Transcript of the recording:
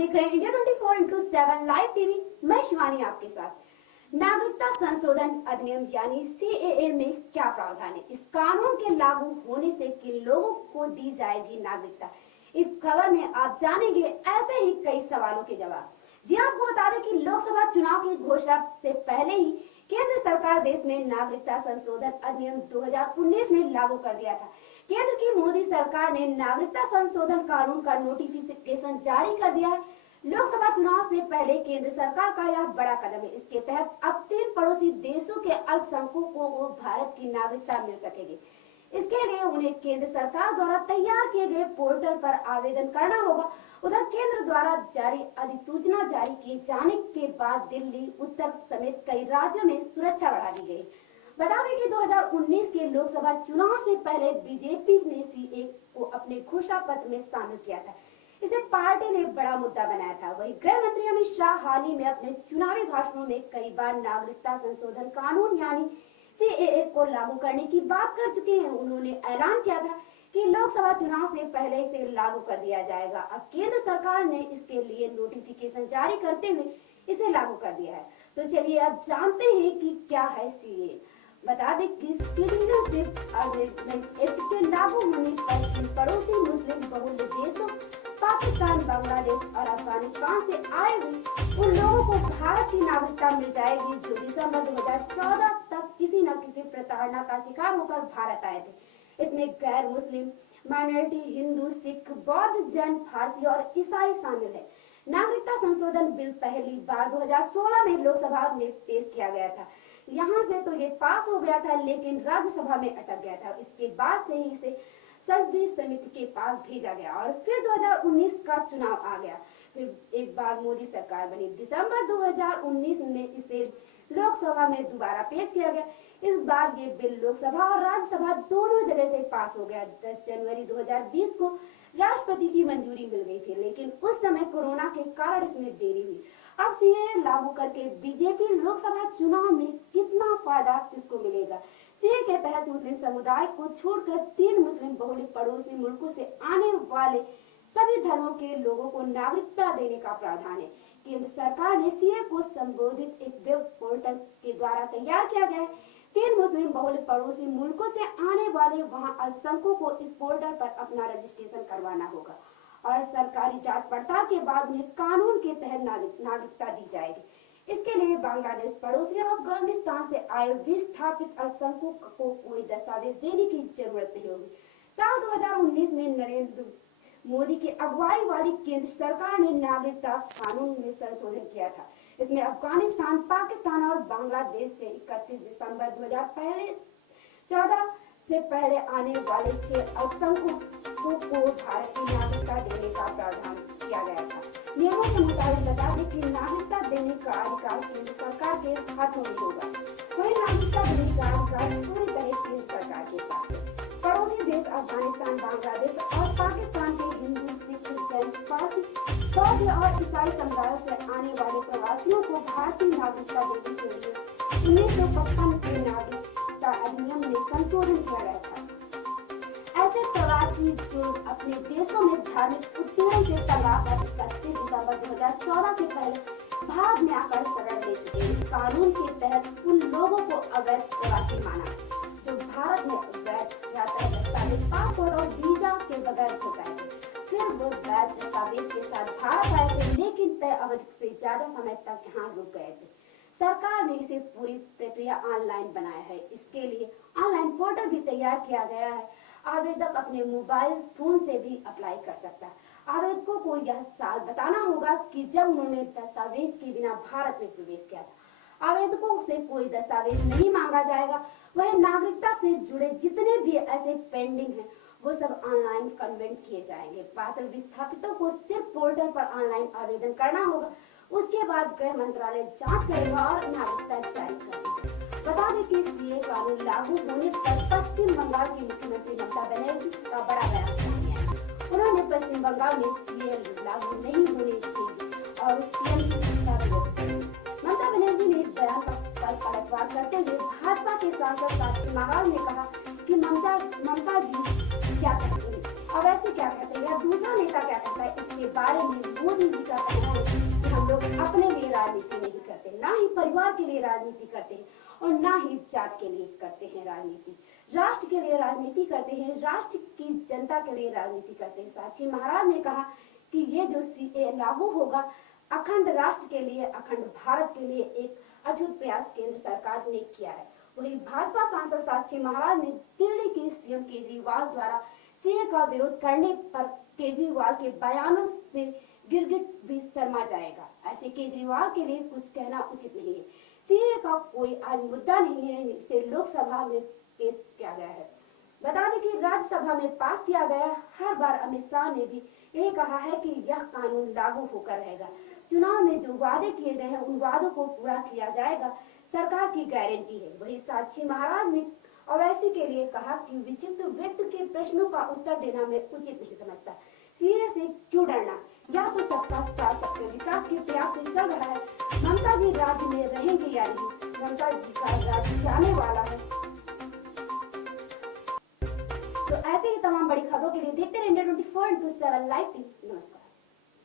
देख रहे हैं इंडिया 24/7 लाइव टीवी। मैं शिवानी आपके साथ। नागरिकता संशोधन अधिनियम यानी सीएए में क्या प्रावधान है, इस कानून के लागू होने से किन लोगों को दी जाएगी नागरिकता, इस खबर में आप जानेंगे ऐसे ही कई सवालों के जवाब। जी आपको बता दें कि लोकसभा चुनाव की घोषणा से पहले ही केंद्र सरकार देश में नागरिकता संशोधन अधिनियम 2019 में लागू कर दिया था। केंद्र की मोदी सरकार ने नागरिकता संशोधन कानून का नोटिफिकेशन जारी कर दिया है। लोकसभा चुनाव से पहले केंद्र सरकार का यह बड़ा कदम है। इसके तहत अब 3 पड़ोसी देशों के अल्पसंख्यकों को भारत की नागरिकता मिल सकेगी। इसके लिए उन्हें केंद्र सरकार द्वारा तैयार किए गए पोर्टल पर आवेदन करना होगा। उधर केंद्र द्वारा जारी अधिसूचना जारी किए जाने के बाद दिल्ली, उत्तर समेत कई राज्यों में सुरक्षा बढ़ा दी गई। बता दें कि 2019 के लोकसभा चुनाव से पहले बीजेपी ने सीए को अपने घोषणा पत्र में शामिल किया था। इसे पार्टी ने बड़ा मुद्दा बनाया था। वहीं गृह मंत्री अमित शाह हाल ही में अपने चुनावी भाषणों में कई बार नागरिकता संशोधन कानून यानी सीएए को लागू करने की बात कर चुके हैं। उन्होंने ऐलान किया था कि लोकसभा चुनाव से पहले इसे लागू कर दिया जाएगा। अब केंद्र सरकार ने इसके लिए नोटिफिकेशन जारी करते हुए इसे लागू कर दिया है। तो चलिए अब जानते हैं कि क्या है सीएए। बता दें कि सिटीजनशिप अमेंडमेंट एक्ट के लागू होने पर पड़ोसी मुस्लिम बहुल देशों पाकिस्तान, बांग्लादेश और अफगानिस्तान से आए हुए उन लोगों को भारत की नागरिकता मिल जाएगी जो दिसंबर 2014 तक किसी न किसी प्रताड़ना का शिकार होकर भारत आए थे। इसमें गैर मुस्लिम, माइनॉरिटी, हिंदू, सिख, बौद्ध, जैन, फारसी और ईसाई शामिल है। नागरिकता संशोधन बिल पहली बार 2016 में लोकसभा में पेश किया गया था। यहाँ से तो ये पास हो गया था, लेकिन राज्यसभा में अटक गया था। इसके बाद से ही इसे संसदीय समिति के पास भेजा गया और फिर 2019 का चुनाव आ गया। फिर एक बार मोदी सरकार बनी। दिसंबर 2019 में इसे लोकसभा में दोबारा पेश किया गया। इस बार ये बिल लोकसभा और राज्यसभा दोनों जगह से पास हो गया। 10 जनवरी 2020 को राष्ट्रपति की मंजूरी मिल गई थी, लेकिन उस समय कोरोना के कारण इसमें देरी हुई। अब सीएए लागू करके बीजेपी लोकसभा चुनाव में कितना फायदा किसको मिलेगा? सीएए के तहत मुस्लिम समुदाय को छोड़कर 3 मुस्लिम बहुल पड़ोसी मुल्कों से आने वाले सभी धर्मों के लोगों को नागरिकता देने का प्रावधान है। केंद्र सरकार ने सीएए को संबोधित एक वेब पोर्टल के द्वारा तैयार किया गया है। 3 मुस्लिम बहुल पड़ोसी मुल्कों से आने वाले वहां अल्पसंख्यकों को इस पोर्टल पर अपना रजिस्ट्रेशन करवाना होगा और सरकारी जांच पड़ताल के बाद उन्हें कानून के तहत नागरिकता दी जाएगी। इसके लिए बांग्लादेश पड़ोसी और अफगानिस्तान से आए विस्थापित अल्पसंख्यकों को कोई दस्तावेज देने की जरूरत नहीं होगी। साल 2019 में नरेंद्र मोदी की अगुवाई वाली केंद्र सरकार ने नागरिकता कानून में संशोधन किया था। इसमें अफगानिस्तान, पाकिस्तान और बांग्लादेश से 31 दिसंबर 2014 से पहले आने वाले 6 अल्पसंख्यकों को भारत की नागरिकता देने का प्रावधान किया गया था। नियमों के मुताबिक बता दें कि नागरिकता देने का अधिकार केंद्र सरकार के हाथों में होगा। वही नागरिकता देने का अधिकार पूरी तरह केंद्र सरकार के पास है। पड़ोसी देश अफगानिस्तान, बांग्लादेश और पाकिस्तान के हिंदू, सिख, जैन, पारसी, बौद्ध और ईसाई समुदायों से आने वाले प्रवासियों को भारतीय नागरिकता देने के लिए 1955 के नागरिकता अधिनियम में संशोधन किया गया था। ऐसे प्रवासी जो अपने देशों में धार्मिक उत्पीड़न से तंग 31 दिसंबर 2014 से पहले भारत में आकर शरण ले चुके हैं। इस कानून के तहत उन लोगों को अवैध प्रवासी माना जो भारत में अवैध यात्रा दस्तावेज, पासपोर्ट और वीजा के बगैर घुस आए थे। फिर वो वैध दस्तावेज के साथ भारत आए थे, लेकिन तय अवधि से ज्यादा समय तक यहाँ रुक गए थे। सरकार ने इसे पूरी प्रक्रिया ऑनलाइन बनाया है। इसके लिए ऑनलाइन पोर्टल भी तैयार किया गया है। आवेदक अपने मोबाइल फोन से भी अप्लाई कर सकता है। आवेदकों को यह साल बताना होगा कि जब उन्होंने दस्तावेज के बिना भारत में प्रवेश किया था। आवेदकों से कोई दस्तावेज नहीं मांगा जाएगा। वह नागरिकता से जुड़े जितने भी ऐसे पेंडिंग हैं वो सब ऑनलाइन कन्वेंट किए जाएंगे। पात्र विस्थापितों को सिर्फ पोर्टल पर ऑनलाइन आवेदन करना होगा। उसके बाद गृह मंत्रालय जांच करेगा और नागरिकता जारी करेगा। बता दें कि सीएए कानून लागू होने पर पश्चिम बंगाल की मुख्यमंत्री ममता बनर्जी का बड़ा बयान सामने आया। उन्होंने पश्चिम बंगाल में सीएए लागू नहीं होने देगी और सीएम की सत्ता विरोध की। ममता बनर्जी ने इस बयान का पलटवार करते हुए भाजपा के सांसद साक्षी महाराज ने कहा कि ममता जी क्या कहती है और वैसे क्या कहते हैं या दूसरा नेता क्या कहता है, इसके बारे में मोदी जी का कहना है कि हम लोग अपने लिए राजनीति नहीं करते, ना ही परिवार के लिए राजनीति करते हैं और ना ही जात के लिए करते हैं राजनीति। राष्ट्र के लिए राजनीति करते हैं, राष्ट्र की जनता के लिए राजनीति करते हैं। साक्षी महाराज ने कहा कि ये जो सीए लागू होगा अखंड राष्ट्र के लिए, अखंड भारत के लिए एक अद्भुत प्रयास केंद्र सरकार ने किया है। वही भाजपा सांसद साक्षी महाराज ने दिल्ली के सीएम केजरीवाल द्वारा सीए का विरोध करने पर केजरीवाल के बयानों से गिरगिट भी शर्मा जाएगा। ऐसे केजरीवाल के लिए कुछ कहना उचित नहीं है। सीए का कोई आज मुद्दा नहीं है, इसे लोकसभा में पेश किया गया है। बता दें कि राज्यसभा में पास किया गया। हर बार अमित शाह ने भी यही कहा है कि यह कानून लागू होकर रहेगा। चुनाव में जो वादे किए गए हैं उन वादों को पूरा किया जाएगा, सरकार की गारंटी है। वही साक्षी महाराज ने ओवैसी के लिए कहा कि विक्षिप्त व्यक्ति के प्रश्नों का उत्तर देना मैं उचित नहीं समझता। सीए से क्यों डरना, या तो सबका साथ सबके विकास के प्रयास से चल रहा है। ममता जी राज्य में रहेंगे या नहीं, ममता जी का राज्य जाने वाला है। तो ऐसे ही तमाम बड़ी खबरों के लिए देखते रहिए इंडिया 24/7 लाइव टीवी। नमस्कार।